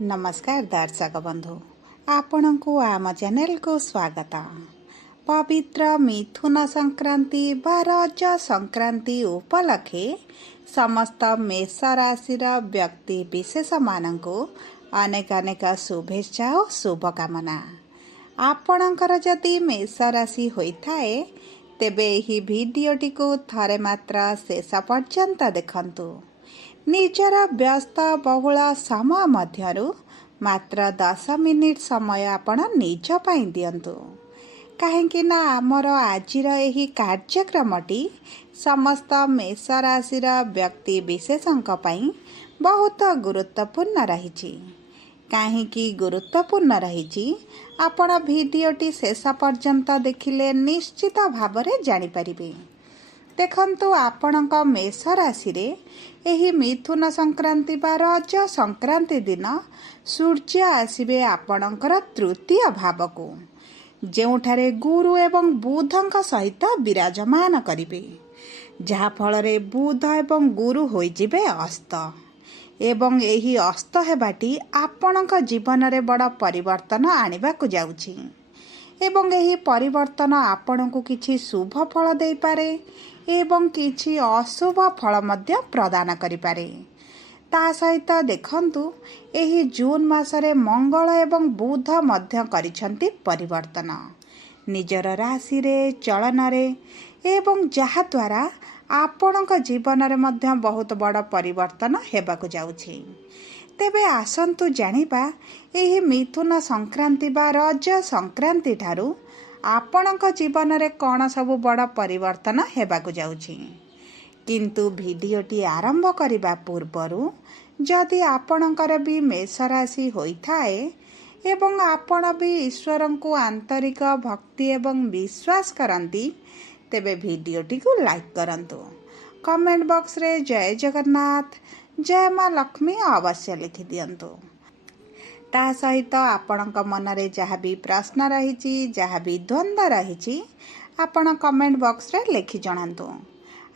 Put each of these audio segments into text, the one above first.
नमस्कार दर्शक बंधु आपण को आम चैनल को स्वागत। पवित्र मिथुन संक्रांति व रज संक्रांति उपलक्षे समस्त मेष राशि व्यक्ति विशेष मानक अनेक अनेक शुभेच्छा और शुभकामना। आपणकर जदि मेष राशि होइथाए तेबे एही भिडियोटी को थरे मात्र शेष पर्यंत देखंतु। निजर व्यस्त बहुल समय मध्यरु मात्र 10 मिनिट समय आपण निज पाई दियंतु, काहेकि ना आमर आजिर एही कार्यक्रमटी समस्त मेष राशि व्यक्ति विशेषंक पई बहुत गुरुत्वपूर्ण रहिछि। काहेकि गुरुत्वपूर्ण रहिछि आपण भिडियोटी शेष पर्यंत देखिले निश्चित भावरे जानि परिबे। देखंतु आपणक मेष राशि रे एही मिथुन संक्रांति बा रज संक्रांति दिन सूर्य आसिबे आपणकर तृतीय भाव को, जेउठारे गुरु एवं बुधंक सहित विराजमान करिवे, जहा फलरे बुध एवं गुरु होइजिबे अस्त एवं एही अस्त हेबाटी आपणक जीवन रे बड़ परिवर्तन आनिबाकु जाउछि एवं एही परिवर्तन आपणकु किछि शुभ फल देई पारे एवं किछि अशुभ फल मध्य प्रदान करि पारे। ता सहित देखंतु एही जून मासरे मंगल एवं बुध मध्य करिसंती परिवर्तन निजर राशि रे चलन रे एवं जहा द्वारा आपणक जीवन रे मध्य बहुत बड़ परिवर्तन हेबाकु जाउछि। तेबे आसंतु जानिबा एही मिथुन संक्रांति बा रज संक्रांति ठारू आपणक जीवन रे कौन सबु बड़ परिवर्तन हेबाकु जाउछि। किंतु भिडियोटी आरंभ करिबा पूर्वरु जदि आपणकर भी मेष राशि होइथाए एवं आपण भी ईश्वरंकु आंतरिक भक्ति एवं विश्वास करंती तेबे भिडियोटी को लाइक करंतु। कमेंट बॉक्स रे जय जगन्नाथ जय मां लक्ष्मी अवश्य लिखि दियंतु। ता सहित आपणक मन रे जहा भी प्रश्न रहिछि जहा भी द्वंद्व रहिछि आपण कमेंट बॉक्स रे लिखि जणांतु।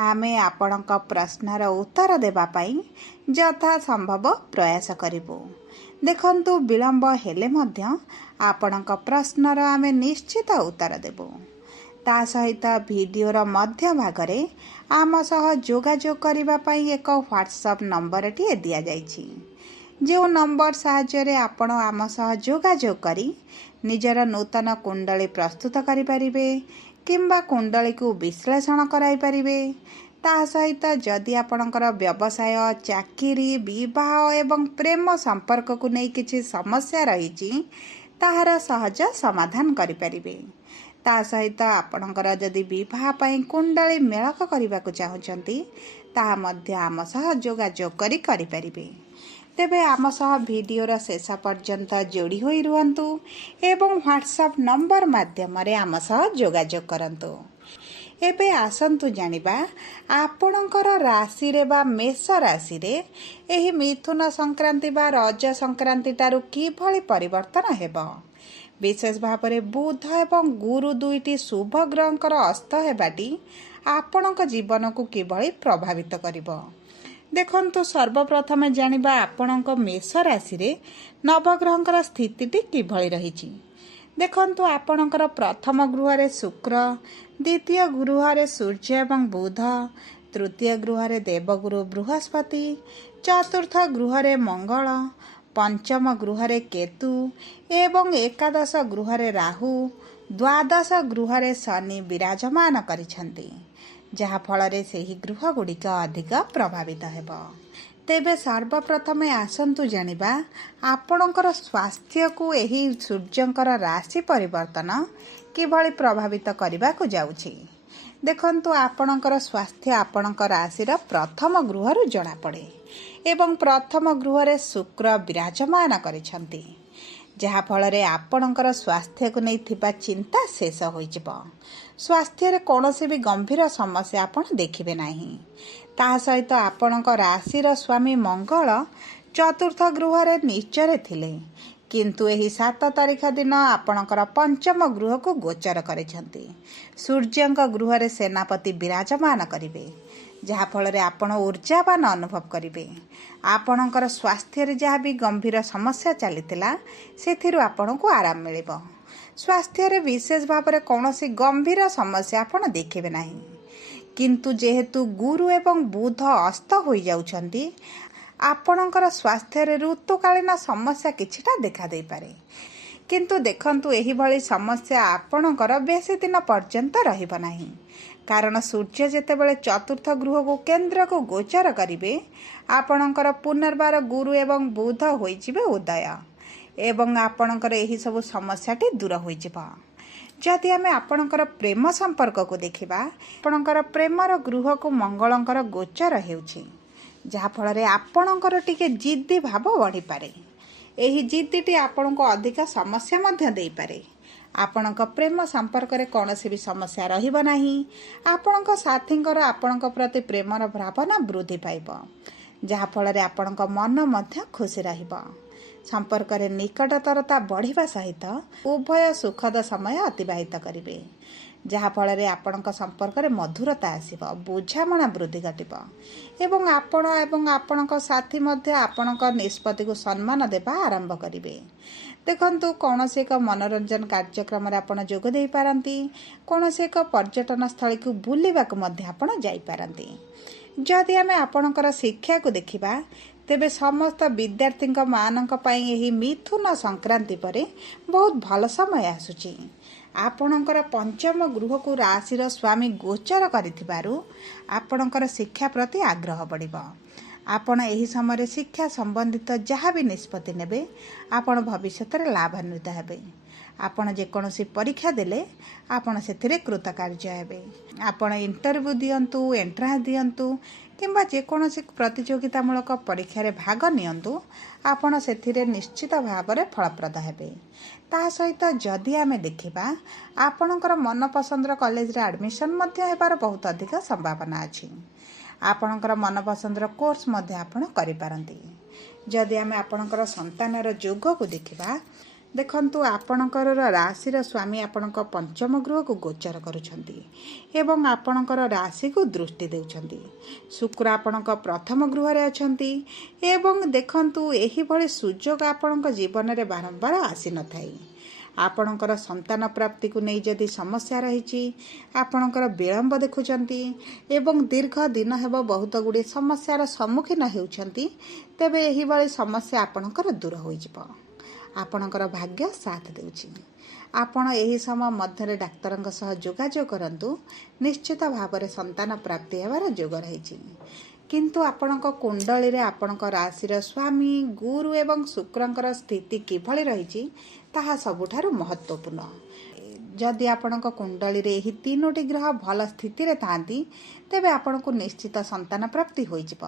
आमे आपणक प्रश्नर उत्तर देबा पई यथा संभव प्रयास करिबो। देखंतु विलंब हेले मध्य आपणक प्रश्नर आमे निश्चित उत्तर देबो। ता सहित भिडियोर मध्य भागरे आम सह जोगाजोग करिबा पई एक व्हाट्सएप नंबर टी दिया जाइछि, जो नंबर साहाय्य आपण आम सह जोगाजोग करी निजर नूतन कुंडली प्रस्तुत करि परिबे किंबा कुंडली को विश्लेषण कराई परिबे। ता सहित जदि आपणकर व्यवसाय चाकरी विवाह एवं प्रेम संपर्क को नहीं किछि समस्या रहिछि ताहार सहज समाधान करि परिबे। ता सहित आपणकर जदि विवाह पई कुंडली मेलक करिबाकु चाहुचंती ताहा मध्य आम सह जोगाजोग करि परिबे। तेबे आम सह भिडियोर शेष पर्यंत जोड़ी होई रुहंतु एवं व्हाट्सएप नंबर माध्यम रे आम सह जोगाजोग करंतु। एबे आसंतु जानिबा आपणकर राशि रे बा मेष राशि रे एही मिथुन संक्रांति बा रज संक्रांति तारु की भली परिवर्तन हेबो। विशेष भाव में बुध एवं गुरु दुईटी शुभ ग्रहंकर अस्त हेबाटी आपणक जीवन को किभली प्रभावित करिबो। देखंतु सर्वप्रथम जानिबा आपणक मेष राशि रे नवग्रहंकर स्थितिटी किभली रहिछि। देखंतु आपणकर प्रथम गृह रे शुक्र, द्वितीय गृह रे सूर्य एवं बुध, तृतीय गृह रे देवगुरु बृहस्पति, चतुर्थ गृह रे मंगल, पंचम गृह रे केतु एवं एकादश गृह रे राहु, द्वादश गृह रे शनि विराजमान करिसंती, जहा फल रे सेही गृह गुड़िक अधिक प्रभावित हेबो। तेबे सर्वप्रथमे आसंतु जानिबा आपणकर स्वास्थ्य को एही सूर्यंकर राशि परिवर्तन किभली प्रभावित करिबाकु जाउछि। देखंतु आपणकर स्वास्थ्य आपणकर राशिर प्रथम गृहरु जणा पड़े एवं प्रथम गृह रे शुक्र विराजमान करिसंती, जहा फल रे आपणकर स्वास्थ्य को नहीं थिबा चिंता शेष होइजिबो। स्वास्थ्य रे कोनोसी भी गंभीर समस्या आपण देखिबे नाही। ता सहित आपणक राशिर स्वामी मंगल चतुर्थ गृह रे नीचरे थिले, किंतु एही 7 तारिख दिन आपणकर पंचम गृह को गोचर करिसंती। सूर्यंक गृह रे सेनापति विराजमान करिवे, ଯାହାଫଳରେ ଆପଣ ऊर्जावान ଅନୁଭବ କରିବେ। ଆପଣଙ୍କର ସ୍ୱାସ୍ଥ୍ୟରେ ଯାହା ବି ଗମ୍ଭୀର ସମସ୍ୟା ଚାଲିଥିଲା ସେଥିରୁ ଆପଣଙ୍କୁ ଆରାମ ମିଳିବ। ସ୍ୱାସ୍ଥ୍ୟରେ ବିଶେଷ ଭାବରେ କୌଣସି ଗମ୍ଭୀର ସମସ୍ୟା ଆପଣ ଦେଖିବେ ନାହିଁ। କିନ୍ତୁ ଯେହେତୁ ଗୁରୁ ଏବଂ ବୁଧ ଅସ୍ତ ହୋଇଯାଉଛନ୍ତି, ଆପଣଙ୍କର ସ୍ୱାସ୍ଥ୍ୟରେ ଋତୁକାଳୀନ ସମସ୍ୟା କିଛିଟା ଦେଖାଦେଇପାରେ। କିନ୍ତୁ ଦେଖନ୍ତୁ, ଏହିଭଳି ସମସ୍ୟା ଆପଣଙ୍କର ବେଶୀ ଦିନ ପର୍ଯ୍ୟନ୍ତ ରହିବ ନାହିଁ। କାରଣ ସୂର୍ଯ୍ୟ ଯେତେବେଳେ ଚତୁର୍ଥ ଗୃହକୁ କେନ୍ଦ୍ରକୁ ଗୋଚର କରିବେ, ଆପଣଙ୍କର ପୁନର୍ବାର ଗୁରୁ ଏବଂ ବୁଧ ହୋଇଯିବେ ଉଦୟ ଏବଂ ଆପଣଙ୍କର ଏହିସବୁ ସମସ୍ୟାଟି ଦୂର ହୋଇଯିବ। ଯଦି ଆମେ ଆପଣଙ୍କର ପ୍ରେମ ସମ୍ପର୍କକୁ ଦେଖିବା, ଆପଣଙ୍କର ପ୍ରେମର ଗୃହକୁ ମଙ୍ଗଳଙ୍କର ଗୋଚର ହେଉଛି, ଯାହାଫଳରେ ଆପଣଙ୍କର ଟିକେ ଜିଦ୍ଦି ଭାବ ବଢ଼ିପାରେ। ଏହି ଜିଦ୍ଦିଟି ଆପଣଙ୍କୁ ଅଧିକ ସମସ୍ୟା ମଧ୍ୟ ଦେଇପାରେ। ଆପଣଙ୍କ ପ୍ରେମ ସମ୍ପର୍କରେ କୌଣସି ବି ସମସ୍ୟା ରହିବ ନାହିଁ। ଆପଣଙ୍କ ସାଥୀଙ୍କର ଆପଣଙ୍କ ପ୍ରତି ପ୍ରେମର ଭାବନା ବୃଦ୍ଧି ପାଇବ, ଯାହାଫଳରେ ଆପଣଙ୍କ ମନ ମଧ୍ୟ ଖୁସି ରହିବ। ସମ୍ପର୍କରେ ନିକଟତରତା ବଢ଼ିବା ସହିତ ଉଭୟ ସୁଖଦ ସମୟ ଅତିବାହିତ କରିବେ, ଯାହାଫଳରେ ଆପଣଙ୍କ ସମ୍ପର୍କରେ ମଧୁରତା ଆସିବ, ବୁଝାମଣା ବୃଦ୍ଧି ଘଟିବ ଏବଂ ଆପଣ ଏବଂ ଆପଣଙ୍କ ସାଥୀ ମଧ୍ୟ ଆପଣଙ୍କ ନିଷ୍ପତ୍ତିକୁ ସମ୍ମାନ ଦେବା ଆରମ୍ଭ କରିବେ। ଦେଖନ୍ତୁ, କୌଣସି ଏକ ମନୋରଞ୍ଜନ କାର୍ଯ୍ୟକ୍ରମରେ ଆପଣ ଯୋଗ ଦେଇପାରନ୍ତି। କୌଣସି ଏକ ପର୍ଯ୍ୟଟନ ସ୍ଥଳୀକୁ ବୁଲିବାକୁ ମଧ୍ୟ ଆପଣ ଯାଇପାରନ୍ତି। ଯଦି ଆମେ ଆପଣଙ୍କର ଶିକ୍ଷାକୁ ଦେଖିବା, ତେବେ ସମସ୍ତ ବିଦ୍ୟାର୍ଥୀଙ୍କ ମାନଙ୍କ ପାଇଁ ଏହି ମିଥୁନ ସଂକ୍ରାନ୍ତି ପରେ ବହୁତ ଭଲ ସମୟ ଆସୁଛି। ଆପଣଙ୍କର ପଞ୍ଚମ ଗୃହକୁ ରାଶିର ସ୍ୱାମୀ ଗୋଚର କରିଥିବାରୁ ଆପଣଙ୍କର ଶିକ୍ଷା ପ୍ରତି ଆଗ୍ରହ ବଢ଼ିବ। ଆପଣ ଏହି ସମୟରେ ଶିକ୍ଷା ସମ୍ବନ୍ଧିତ ଯାହା ବି ନିଷ୍ପତ୍ତି ନେବେ, ଆପଣ ଭବିଷ୍ୟତରେ ଲାଭାନ୍ୱିତ ହେବେ। ଆପଣ ଯେକୌଣସି ପରୀକ୍ଷା ଦେଲେ ଆପଣ ସେଥିରେ କୃତକାର୍ଯ୍ୟ ହେବେ। ଆପଣ ଇଣ୍ଟରଭ୍ୟୁ ଦିଅନ୍ତୁ, ଏଣ୍ଟ୍ରାନ୍ସ ଦିଅନ୍ତୁ କିମ୍ବା ଯେକୌଣସି ପ୍ରତିଯୋଗିତାମୂଳକ ପରୀକ୍ଷାରେ ଭାଗ ନିଅନ୍ତୁ, ଆପଣ ସେଥିରେ ନିଶ୍ଚିତ ଭାବରେ ଫଳପ୍ରଦ ହେବେ। ତା ସହିତ ଯଦି ଆମେ ଦେଖିବା, ଆପଣଙ୍କର ମନପସନ୍ଦର କଲେଜରେ ଆଡ଼ମିସନ୍ ମଧ୍ୟ ହେବାର ବହୁତ ଅଧିକ ସମ୍ଭାବନା ଅଛି। ଆପଣଙ୍କର ମନପସନ୍ଦର କୋର୍ସ ମଧ୍ୟ ଆପଣ କରିପାରନ୍ତି। ଯଦି ଆମେ ଆପଣଙ୍କର ସନ୍ତାନର ଯୋଗକୁ ଦେଖିବା, ଦେଖନ୍ତୁ, ଆପଣଙ୍କର ରାଶିର ସ୍ୱାମୀ ଆପଣଙ୍କ ପଞ୍ଚମ ଗୃହକୁ ଗୋଚର କରୁଛନ୍ତି ଏବଂ ଆପଣଙ୍କର ରାଶିକୁ ଦୃଷ୍ଟି ଦେଉଛନ୍ତି। ଶୁକ୍ର ଆପଣଙ୍କ ପ୍ରଥମ ଗୃହରେ ଅଛନ୍ତି ଏବଂ ଦେଖନ୍ତୁ, ଏହିଭଳି ସୁଯୋଗ ଆପଣଙ୍କ ଜୀବନରେ ବାରମ୍ବାର ଆସିନଥାଏ। ଆପଣଙ୍କର ସନ୍ତାନ ପ୍ରାପ୍ତିକୁ ନେଇ ଯଦି ସମସ୍ୟା ରହିଛି, ଆପଣଙ୍କର ବିଳମ୍ବ ଦେଖୁଛନ୍ତି ଏବଂ ଦୀର୍ଘ ଦିନ ହେବ ବହୁତ ଗୁଡ଼ିଏ ସମସ୍ୟାର ସମ୍ମୁଖୀନ ହେଉଛନ୍ତି, ତେବେ ଏହିଭଳି ସମସ୍ୟା ଆପଣଙ୍କର ଦୂର ହୋଇଯିବ। ଆପଣଙ୍କର ଭାଗ୍ୟ ସାଥ ଦେଉଛି। ଆପଣ ଏହି ସମୟ ମଧ୍ୟରେ ଡାକ୍ତରଙ୍କ ସହ ଯୋଗାଯୋଗ କରନ୍ତୁ। ନିଶ୍ଚିତ ଭାବରେ ସନ୍ତାନ ପ୍ରାପ୍ତି ହେବାର ଯୋଗ ରହିଛି। କିନ୍ତୁ ଆପଣଙ୍କ କୁଣ୍ଡଳୀରେ ଆପଣଙ୍କ ରାଶିର ସ୍ୱାମୀ, ଗୁରୁ ଏବଂ ଶୁକ୍ରଙ୍କର ସ୍ଥିତି କିଭଳି ରହିଛି ତାହା ସବୁଠାରୁ ମହତ୍ତ୍ୱପୂର୍ଣ୍ଣ। ଯଦି ଆପଣଙ୍କ କୁଣ୍ଡଳୀରେ ଏହି ତିନୋଟି ଗ୍ରହ ଭଲ ସ୍ଥିତିରେ ଥାନ୍ତି, ତେବେ ଆପଣଙ୍କୁ ନିଶ୍ଚିତ ସନ୍ତାନ ପ୍ରାପ୍ତି ହୋଇଯିବ।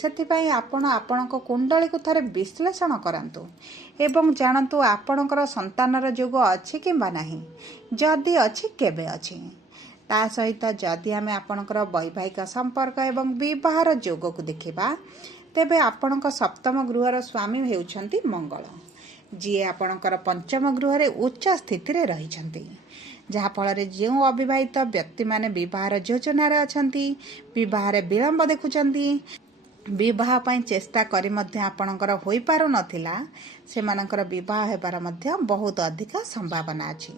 ସେଥିପାଇଁ ଆପଣ ଆପଣଙ୍କ କୁଣ୍ଡଳୀକୁ ଥରେ ବିଶ୍ଳେଷଣ କରନ୍ତୁ ଏବଂ ଜାଣନ୍ତୁ ଆପଣଙ୍କର ସନ୍ତାନର ଯୋଗ ଅଛି କିମ୍ବା ନାହିଁ, ଯଦି ଅଛି କେବେ ଅଛି। ତା ସହିତ ଯଦି ଆମେ ଆପଣଙ୍କର ବୈବାହିକ ସମ୍ପର୍କ ଏବଂ ବିବାହର ଯୋଗକୁ ଦେଖିବା, ତେବେ ଆପଣଙ୍କ ସପ୍ତମ ଗୃହର ସ୍ୱାମୀ ହେଉଛନ୍ତି ମଙ୍ଗଳ, ଯିଏ ଆପଣଙ୍କର ପଞ୍ଚମ ଗୃହରେ ଉଚ୍ଚ ସ୍ଥିତିରେ ରହିଛନ୍ତି। ଯାହାଫଳରେ ଯେଉଁ ଅବିବାହିତ ବ୍ୟକ୍ତିମାନେ ବିବାହର ଯୋଜନାରେ ଅଛନ୍ତି, ବିବାହରେ ବିଳମ୍ବ ଦେଖୁଛନ୍ତି, ବିବାହ ପାଇଁ ଚେଷ୍ଟା କରି ମଧ୍ୟ ଆପଣଙ୍କର ହୋଇପାରୁନଥିଲା, ସେମାନଙ୍କର ବିବାହ ହେବାର ମଧ୍ୟ ବହୁତ ଅଧିକ ସମ୍ଭାବନା ଅଛି।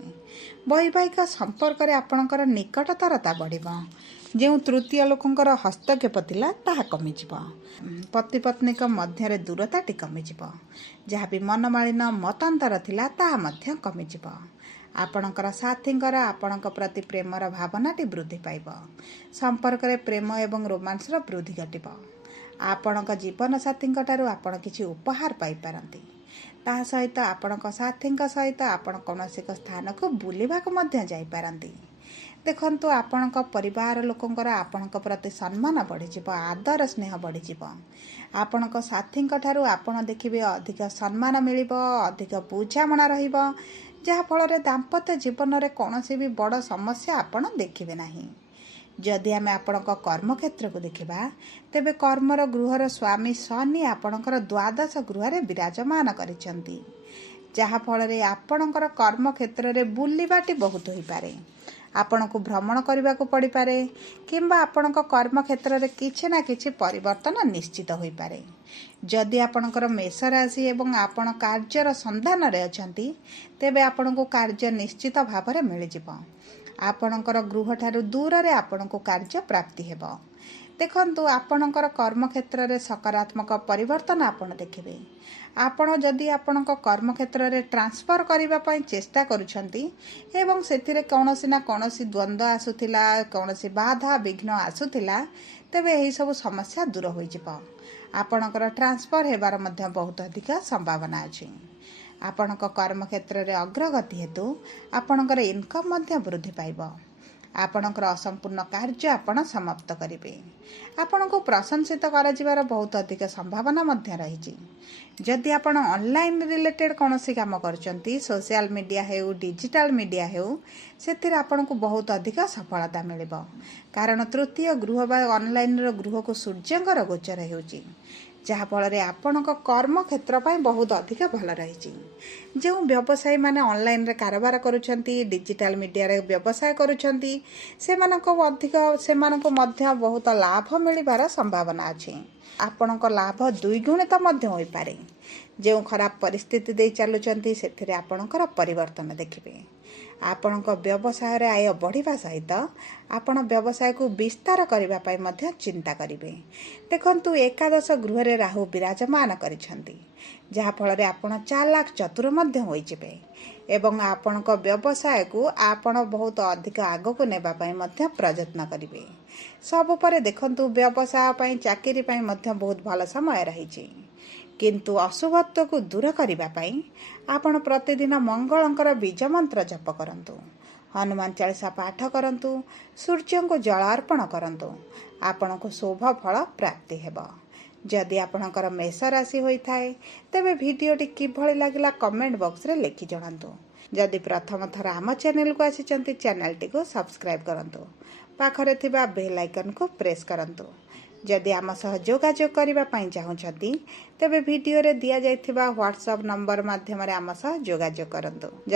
ବୈବାହିକ ସମ୍ପର୍କରେ ଆପଣଙ୍କର ନିକଟତରତା ବଢ଼ିବ। ଯେଉଁ ତୃତୀୟ ଲୋକଙ୍କର ହସ୍ତକ୍ଷେପ ଥିଲା ତାହା କମିଯିବ। ପତି ପତ୍ନୀଙ୍କ ମଧ୍ୟରେ ଦୂରତାଟି କମିଯିବ। ଯାହା ବି ମନମାଳିନ ମତାନ୍ତର ଥିଲା ତାହା ମଧ୍ୟ କମିଯିବ। ଆପଣଙ୍କର ସାଥୀଙ୍କର ଆପଣଙ୍କ ପ୍ରତି ପ୍ରେମର ଭାବନାଟି ବୃଦ୍ଧି ପାଇବ। ସମ୍ପର୍କରେ ପ୍ରେମ ଏବଂ ରୋମାନ୍ସର ବୃଦ୍ଧି ଘଟିବ। ଆପଣଙ୍କ ଜୀବନସାଥୀଙ୍କ ଠାରୁ ଆପଣ କିଛି ଉପହାର ପାଇପାରନ୍ତି। ତା ସହିତ ଆପଣଙ୍କ ସାଥୀଙ୍କ ସହିତ ଆପଣ କୌଣସି ଏକ ସ୍ଥାନକୁ ବୁଲିବାକୁ ମଧ୍ୟ ଯାଇପାରନ୍ତି। ଦେଖନ୍ତୁ, ଆପଣଙ୍କ ପରିବାର ଲୋକଙ୍କର ଆପଣଙ୍କ ପ୍ରତି ସମ୍ମାନ ବଢ଼ିଯିବ, ଆଦର ସ୍ନେହ ବଢ଼ିଯିବ। ଆପଣଙ୍କ ସାଥୀଙ୍କ ଠାରୁ ଆପଣ ଦେଖିବେ ଅଧିକ ସମ୍ମାନ ମିଳିବ, ଅଧିକ ବୁଝାମଣା ରହିବ, ଯାହାଫଳରେ ଦାମ୍ପତ୍ୟ ଜୀବନରେ କୌଣସି ବି ବଡ଼ ସମସ୍ୟା ଆପଣ ଦେଖିବେ ନାହିଁ। ଯଦି ଆମେ ଆପଣଙ୍କ କର୍ମକ୍ଷେତ୍ରକୁ ଦେଖିବା, ତେବେ କର୍ମର ଗୃହର ସ୍ୱାମୀ ଶନି ଆପଣଙ୍କର ଦ୍ୱାଦଶ ଗୃହରେ ବିରାଜମାନ କରିଛନ୍ତି, ଯାହାଫଳରେ ଆପଣଙ୍କର କର୍ମକ୍ଷେତ୍ରରେ ବୁଲିବାଟି ବହୁତ ହୋଇପାରେ। ଆପଣଙ୍କୁ ଭ୍ରମଣ କରିବାକୁ ପଡ଼ିପାରେ କିମ୍ବା ଆପଣଙ୍କ କର୍ମକ୍ଷେତ୍ରରେ କିଛି ନା କିଛି ପରିବର୍ତ୍ତନ ନିଶ୍ଚିତ ହୋଇପାରେ। ଯଦି ଆପଣଙ୍କର ମେଷ ରାଶି ଏବଂ ଆପଣ କାର୍ଯ୍ୟର ସନ୍ଧାନରେ ଅଛନ୍ତି, ତେବେ ଆପଣଙ୍କୁ କାର୍ଯ୍ୟ ନିଶ୍ଚିତ ଭାବରେ ମିଳିଯିବ। ଆପଣଙ୍କର ଗୃହଠାରୁ ଦୂରରେ ଆପଣଙ୍କୁ କାର୍ଯ୍ୟ ପ୍ରାପ୍ତି ହେବ। ଦେଖନ୍ତୁ, ଆପଣଙ୍କର କର୍ମକ୍ଷେତ୍ରରେ ସକାରାତ୍ମକ ପରିବର୍ତ୍ତନ ଆପଣ ଦେଖିବେ। ଆପଣ ଯଦି ଆପଣଙ୍କ କର୍ମକ୍ଷେତ୍ରରେ ଟ୍ରାନ୍ସଫର କରିବା ପାଇଁ ଚେଷ୍ଟା କରୁଛନ୍ତି ଏବଂ ସେଥିରେ କୌଣସି ନା କୌଣସି ଦ୍ୱନ୍ଦ୍ୱ ଆସୁଥିଲା, କୌଣସି ବାଧା ବିଘ୍ନ ଆସୁଥିଲା, ତେବେ ଏହିସବୁ ସମସ୍ୟା ଦୂର ହୋଇଯିବ। ଆପଣଙ୍କର ଟ୍ରାନ୍ସଫର ହେବାର ମଧ୍ୟ ବହୁତ ଅଧିକ ସମ୍ଭାବନା ଅଛି। ଆପଣଙ୍କ କର୍ମକ୍ଷେତ୍ରରେ ଅଗ୍ରଗତି ହେତୁ ଆପଣଙ୍କର ଇନକମ୍ ମଧ୍ୟ ବୃଦ୍ଧି ପାଇବ। ଆପଣଙ୍କର ଅସମ୍ପୂର୍ଣ୍ଣ କାର୍ଯ୍ୟ ଆପଣ ସମାପ୍ତ କରିବେ। ଆପଣଙ୍କୁ ପ୍ରଶଂସିତ କରାଯିବାର ବହୁତ ଅଧିକ ସମ୍ଭାବନା ମଧ୍ୟ ରହିଛି। ଯଦି ଆପଣ ଅନଲାଇନ୍ ରିଲେଟେଡ୍ କୌଣସି କାମ କରୁଛନ୍ତି, ସୋସିଆଲ ମିଡ଼ିଆ ହେଉ, ଡିଜିଟାଲ ମିଡ଼ିଆ ହେଉ, ସେଥିରେ ଆପଣଙ୍କୁ ବହୁତ ଅଧିକ ସଫଳତା ମିଳିବ। କାରଣ ତୃତୀୟ ଗୃହ ବା ଅନଲାଇନ୍ର ଗୃହକୁ ସୂର୍ଯ୍ୟଙ୍କର ଗୋଚର ହେଉଛି, ଯାହାଫଳରେ ଆପଣଙ୍କ କର୍ମକ୍ଷେତ୍ର ପାଇଁ ବହୁତ ଅଧିକ ଭଲ ରହିଛି। ଯେଉଁ ବ୍ୟବସାୟୀମାନେ ଅନଲାଇନ୍ରେ କାରବାର କରୁଛନ୍ତି, ଡିଜିଟାଲ ମିଡ଼ିଆରେ ବ୍ୟବସାୟ କରୁଛନ୍ତି, ସେମାନଙ୍କୁ ମଧ୍ୟ ବହୁତ ଲାଭ ମିଳିବାର ସମ୍ଭାବନା ଅଛି। ଆପଣଙ୍କ ଲାଭ ଦ୍ୱିଗୁଣିତ ମଧ୍ୟ ହୋଇପାରେ। ଯେଉଁ ଖରାପ ପରିସ୍ଥିତି ଦେଇ ଚାଲୁଛନ୍ତି, ସେଥିରେ ଆପଣଙ୍କର ପରିବର୍ତ୍ତନ ଦେଖିବେ। ଆପଣଙ୍କ ବ୍ୟବସାୟରେ ଆୟ ବଢ଼ିବା ସହିତ ଆପଣ ବ୍ୟବସାୟକୁ ବିସ୍ତାର କରିବା ପାଇଁ ମଧ୍ୟ ଚିନ୍ତା କରିବେ। ଦେଖନ୍ତୁ, ଏକାଦଶ ଗୃହରେ ରାହୁ ବିରାଜମାନ କରିଛନ୍ତି, ଯାହାଫଳରେ ଆପଣ ଚାଲାକ ଚତୁର ମଧ୍ୟ ହୋଇଯିବେ ଏବଂ ଆପଣଙ୍କ ବ୍ୟବସାୟକୁ ଆପଣ ବହୁତ ଅଧିକ ଆଗକୁ ନେବା ପାଇଁ ମଧ୍ୟ ପ୍ରଯତ୍ନ କରିବେ। ସବୁ ପରେ ଦେଖନ୍ତୁ, ବ୍ୟବସାୟ ପାଇଁ, ଚାକିରି ପାଇଁ ମଧ୍ୟ ବହୁତ ଭଲ ସମୟ ରହିଛି। କିନ୍ତୁ ଅଶୁଭତ୍ୱକୁ ଦୂର କରିବା ପାଇଁ ଆପଣ ପ୍ରତିଦିନ ମଙ୍ଗଳଙ୍କର ବୀଜ ମନ୍ତ୍ର ଜପ କରନ୍ତୁ, ହନୁମାନ ଚାଳିଶା ପାଠ କରନ୍ତୁ, ସୂର୍ଯ୍ୟଙ୍କୁ ଜଳ ଅର୍ପଣ କରନ୍ତୁ। ଆପଣଙ୍କୁ ଶୁଭ ଫଳ ପ୍ରାପ୍ତି ହେବ। ଯଦି ଆପଣଙ୍କର ମେଷ ରାଶି ହୋଇଥାଏ, ତେବେ ଭିଡ଼ିଓଟି କିଭଳି ଲାଗିଲା କମେଣ୍ଟ ବକ୍ସରେ ଲେଖି ଜଣାନ୍ତୁ। ଯଦି ପ୍ରଥମ ଥର ଆମ ଚ୍ୟାନେଲକୁ ଆସିଛନ୍ତି, ଚ୍ୟାନେଲଟିକୁ ସବସ୍କ୍ରାଇବ୍ କରନ୍ତୁ। ପାଖରେ ଥିବା ବେଲ୍ ଆଇକନ୍କୁ ପ୍ରେସ୍ କରନ୍ତୁ। ଯଦି ଆମ ସହ ଯୋଗାଯୋଗ କରିବା ପାଇଁ ଚାହୁଁଛନ୍ତି, ତେବେ ଭିଡ଼ିଓରେ ଦିଆଯାଇଥିବା ହ୍ୱାଟ୍ସଆପ୍ ନମ୍ବର ମାଧ୍ୟମରେ ଆମ ସହ ଯୋଗାଯୋଗ କରନ୍ତୁ।